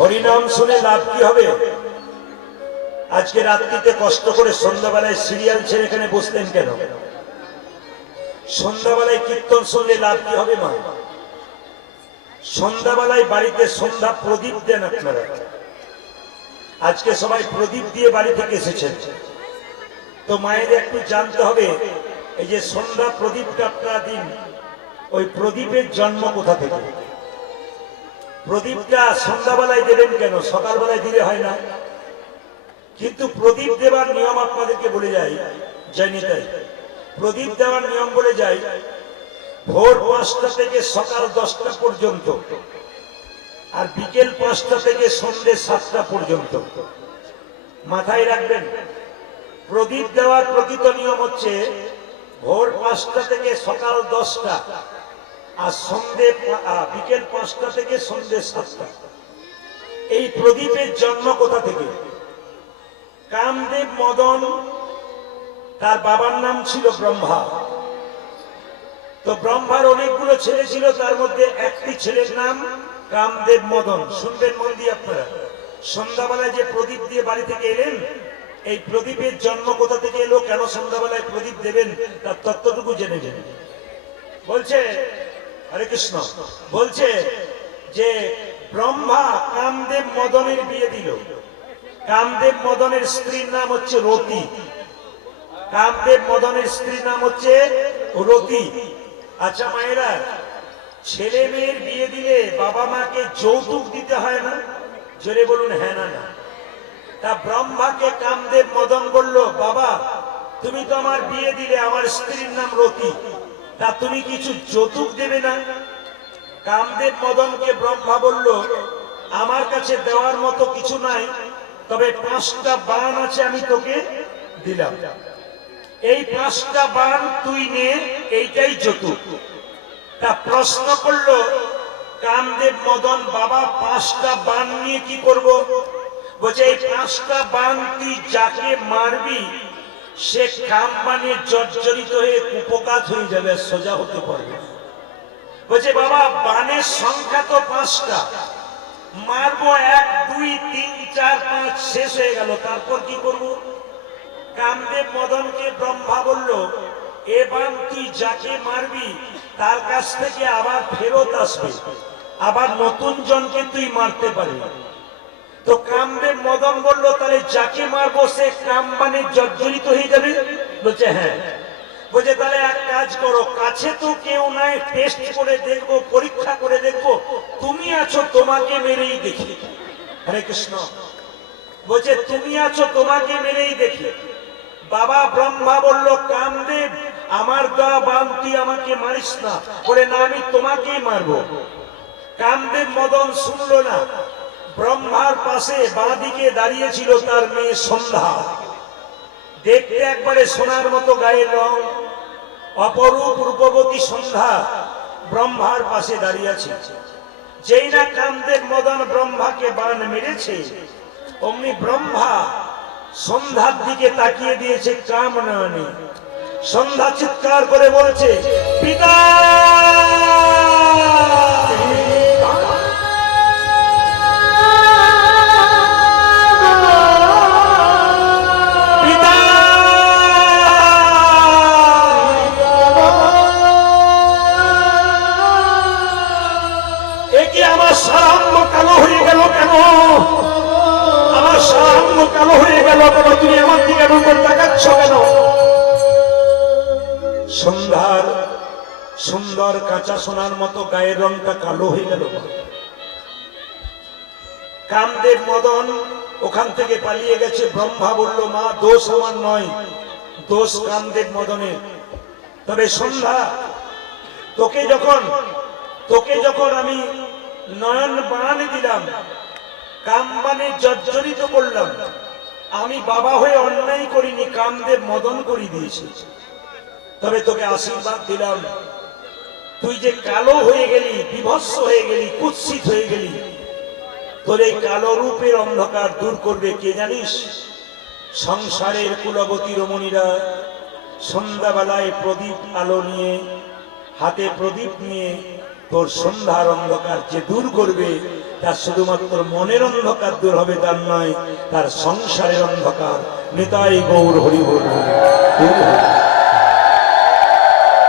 হরিনাম শুনে লাভ কি হবে? আজকে রাত্রিতে কষ্ট করে সন্ধ্যাবেলায় সিরিয়াল ছেড়ে এখানে বসতেন কেন? সন্ধ্যাবেলায় কীর্তন শুনলে লাভ কি হবে মা? সন্ধ্যাবেলায় বাড়িতে সন্ধ্যা প্রদীপ দেন আপনারা। আজকে সবাই প্রদীপ দিয়ে বাড়ি থেকে এসেছেন, তো মায়ের একটু জানতে হবে এই যে সন্ধ্যা প্রদীপটা আপনারা দিন, ওই প্রদীপের জন্ম কোথা থেকে? প্রদীপটা সন্ধ্যাবেলায় দেবেন কেন? সকালবেলায় দিলে হয় না? কিন্তু প্রদীপ দেওয়ার নিয়ম আপনাদেরকে বলে যাই, জানি তাই প্রদীপ দেওয়ার নিয়ম বলে যাই, ভোর 5টা থেকে সকাল 10টা পর্যন্ত, আর বিকেল 5টা থেকে সন্ধ্যে 7টা পর্যন্ত। মাথায় রাখবেন, প্রদীপ দেওয়ার প্রকৃত নিয়ম হচ্ছে ভোর 5টা থেকে সকাল 10টা, আর বিকেল 5টা থেকে সন্ধ্যে 7টা। এই প্রদীপের জন্ম কোথা থেকে? কামদেব মদন, তার বাবার নাম ছিল ব্রহ্মা। তো ব্রহ্মার অনেকগুলো ছেলে ছিল, তার মধ্যে একটি ছেলের নাম কামদেব মদন। শুনবেন মন দিয়ে আপনারা, সন্ধ্যাবেলায় যে প্রদীপ দিয়ে বাড়ি থেকে এলেন, এই প্রদীপের জন্ম কোথা থেকে এলো, কেন সন্ধ্যাবেলায় প্রদীপ দেবেন, তার তত্ত্বটুকু জেনে যান। বলছে, হরে কৃষ্ণ, বলছে যে ব্রহ্মা কামদেব মদনের বিয়ে দিল। কামদেব মদনের স্ত্রীর নাম হচ্ছে রতি। কামদেব মদনের স্ত্রীর নাম হচ্ছে রতি। আচ্ছা মায়েরা, ছেলে মেয়ের বিয়ে দিলে বাবা মাকে যৌতুক দিতে হয় না? জোরে বলুন হ্যাঁ না না। তা ব্রহ্মাকে কামদেব মদন বলল, বাবা তুমি তো আমার বিয়ে দিলে, আমার স্ত্রীর নাম রতি, তা তুমি কিছু যৌতুক দেবে না? কামদেব মদনকে ব্রহ্মা বলল, আমার কাছে দেওয়ার মতো কিছু নাই, তবে 5টা বাণ আছে, আমি তোকে দিলাম। এই 5টা বাণ তুই নে, এইটাই যৌতুক। তা প্রশ্ন করলো কামদেব মদন, বাবা 5টা বাণ নিয়ে কি করব? বলছে এই 5টা বাণ তুই যাকে মারবি সে কাম বাণে জর্জরিত হয়ে কুপকাত হয়ে যাবে, সোজা হতে পারবে। বলছে বাবা বাণের সংখ্যা তো 5টা, মারবো 1 2 3 4 5, শেষ হয়ে গেল, তারপর কি করব? কামদেব মদনকে ব্রহ্মা বলল, এ বাণ তুই যাকে মারবি তার কাছ থেকে আবার ফেরত আসবে, আবার নতুন জনকে তুই মারতে পারবি। তো কামদেব মদন বলল, তাহলে যাকে মারবো সে কাম বাণে জর্জরিত হয়ে যাবে? বলছে হ্যাঁ। বলছে তাহলে এক কাজ করো, কাছে তো কেউ নাই, টেস্ট করে দেখবো, পরীক্ষা করে দেখবো, তুমি আছো, তোমাকে মেরেই দেখি। হরে কৃষ্ণ। বলছে তুমি আছো, তোমাকে মেরেই দেখি। বাবা ব্রহ্মা বলল, কামদেব আমার দেওয়া বাণ তুই আমাকে মারিস না। বলে না, আমি তোমাকেই মারবো। কামদেব মদন শুনলো না। ব্রহ্মার পাশে বাঁদিকে দাঁড়িয়ে ছিল তার মেয়ে সন্ধ্যা, দেখতে একবারে সোনার মতো গায়ের রং, অপরূপ রূপবতী সন্ধ্যা ব্রহ্মার পাশে দাঁড়িয়ে আছে। যেই না কামদেব মদন ব্রহ্মাকে বাণ মেরেছে, অমনি ব্রহ্মা সন্ধ্যার দিকে তাকিয়ে দিয়েছে কাম নয়নে। সন্ধ্যা চিৎকার করে বলছে, পিতা কালো হয়ে গেল কেন? আমার সারাঙ্গ কালো হয়ে গেল কেন? তুমি আমার দিকে নজর তাকাচ্ছ কেন? সন্ধ্যার সুন্দর কাঁচা সোনার মতো গায়ের রংটা কালো হয়ে গেল। কামদেব মদন ওখান থেকে পালিয়ে গেছে। ব্রহ্মা বলল, মা দোষ আমার নয়, দোষ কামদেব মদনের। তবে সন্ধ্যা, তোকে যখন আমি নয়ন বাণ দিলাম, কাম বাণে জর্জরিত করলাম, আমি বাবা হয়ে অন্যায় করিনি, কামদেব মদন করে দিয়েছি। তবে তোকে আশীর্বাদ দিলাম, তুই যে কালো হয়ে গেলি, বিভৎস হয়ে গেলি, কুৎসিত হয়ে গেলি, তোর এই কালো রূপের অন্ধকার দূর করবে কে জানিস? সংসারের কুলবতী রমণীরা সন্ধ্যাবেলায় প্রদীপ আলো নিয়ে, হাতে প্রদীপ নিয়ে তোর সন্ধ্যার অন্ধকার যে দূর করবে তার শুধুমাত্র মনের অন্ধকার দূর হবে তার নয়, তার সংসারের অন্ধকার। নিতাই গৌর হরি বল।